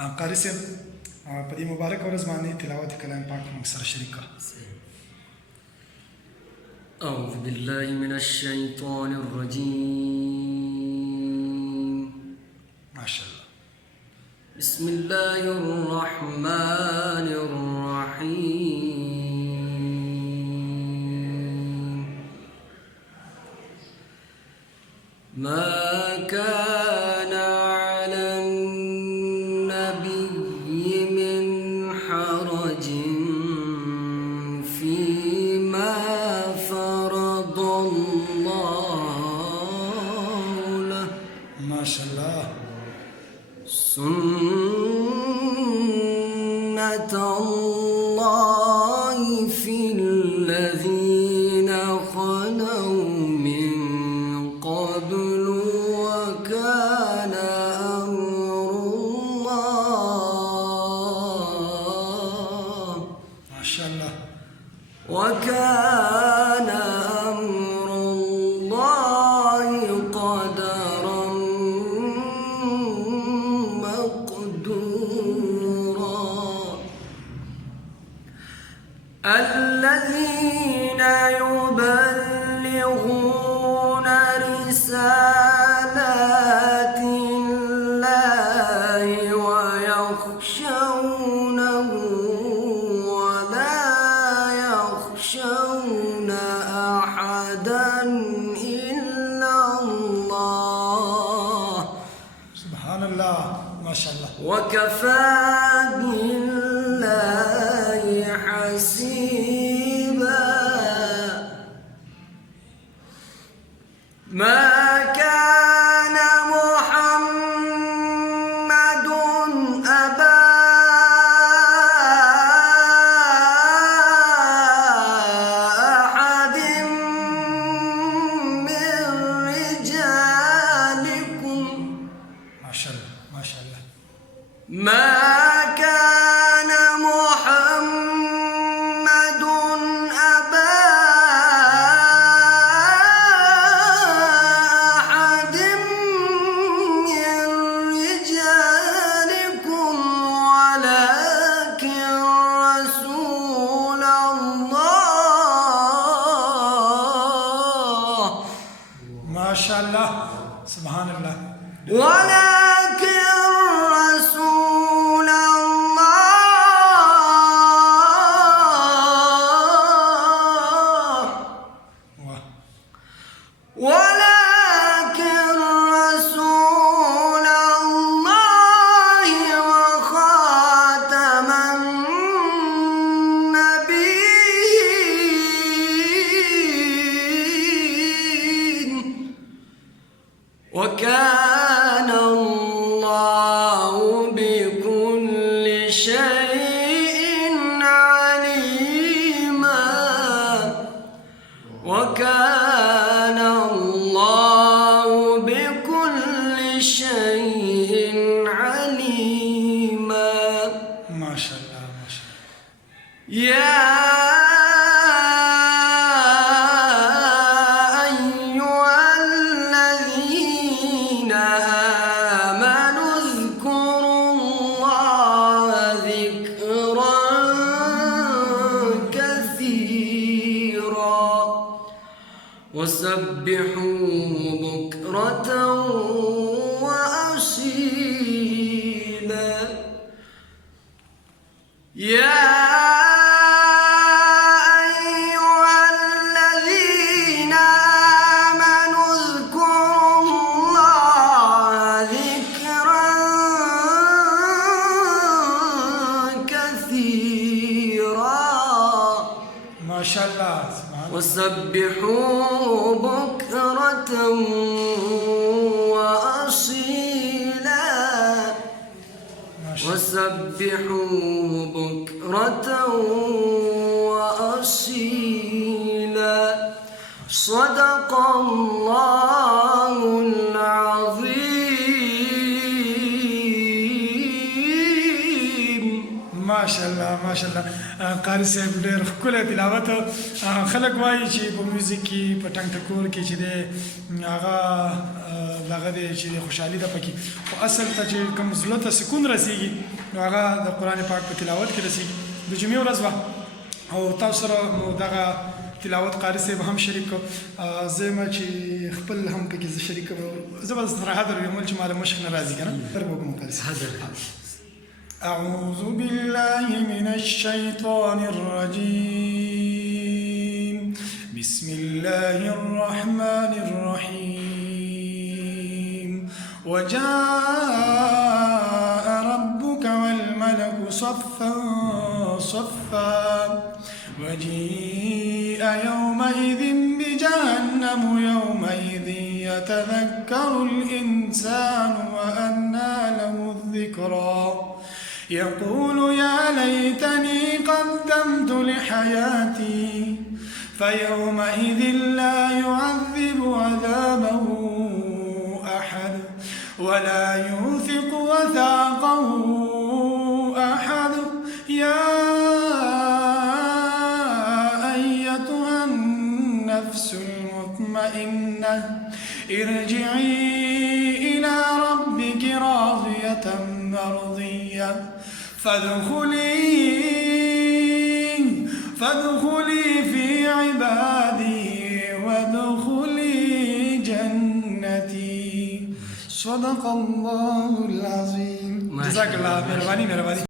قاری صاحب په دې مبارک ورځ باندې تلاوت کلام پاک موږ سره شریک کړه. أعوذ بالله من الشيطان الرجيم. ماشاء الله. بسم الله الرحمن الرحيم. ما كان على النبي من حرج فيما فرض الله له. ما شاء الله. سنة الله في الذين خلوا من قبل وكان أمر الله. ما شاء الله. وكان أمر الله قدرا مقدورا. الذين يبلغون رسالات الله ويخشونه ولا يخشون أحدا إلا الله. سبحان الله. ما شاء الله. وكفى بالله حسيبا. ما كان محمد أبا أحد من رجالكم. ما شاء الله. ما شاء الله. ما كان محمد أبا أحد من رجالكم ولكن رسول الله. ما شاء الله. سبحان الله. ولكن رسول الله. واه. ولكن رسول الله وخاتم النبيين. وكان الله بكل شيء عليما. وكان الله بكل شيء عليما. ما شاء الله. ما شاء الله. يا أيها الذين آمنوا اذكروا الله ذكرا كثيرا وسبحوا بكرة وأصيلا. يا أيها الذين آمنوا اذكروا الله ذكرا كثيرا ما شاء الله. سبحان الله. وسبحوا بكرة وأصيلا. ما شاء الله. وسبحوا بكرة وأصيلا. صدق الله العظيم. ماشاءالله ماشاءالله قاری صاحب ډېر ښکلی تلاوت. خلک وایي چې په میوزیک کې په ټنګ ټکور کې چې دی هغه دغه دی چې خوشحالي ده پکې، خو اصل ته چې کوم زړه ته سکون رسېږي نو هغه د قرآن پاک په تلاوت کې رسېږي. د جمعې ورځ وه او تاسو سره مو دغه تلاوت قاری صاحب هم شریک کړ. زه یم چې خپل هم پکې زه شریک کړم. زه به سره حاضر یم چې ما له مشق نه راځي که نه پر به وکړم قاری صاحب. أعوذ بالله من الشيطان الرجيم. بسم الله الرحمن الرحيم. وجاء ربك والملك صفا صفا وجيء يومئذ بجهنم يومئذ يتذكر الإنسان وأنى له الذكرى يقول يا ليتني قدمت لحياتي فيومئذ لا يعذب عذابه أحد ولا يوثق وثاقه أحد. يا أيتها النفس المطمئنة ارجعي إلى ربك راضية مرضية فادخلي في عبادي وادخلي جنتي. صدق الله العظيم. جزاك الله. مهرباني.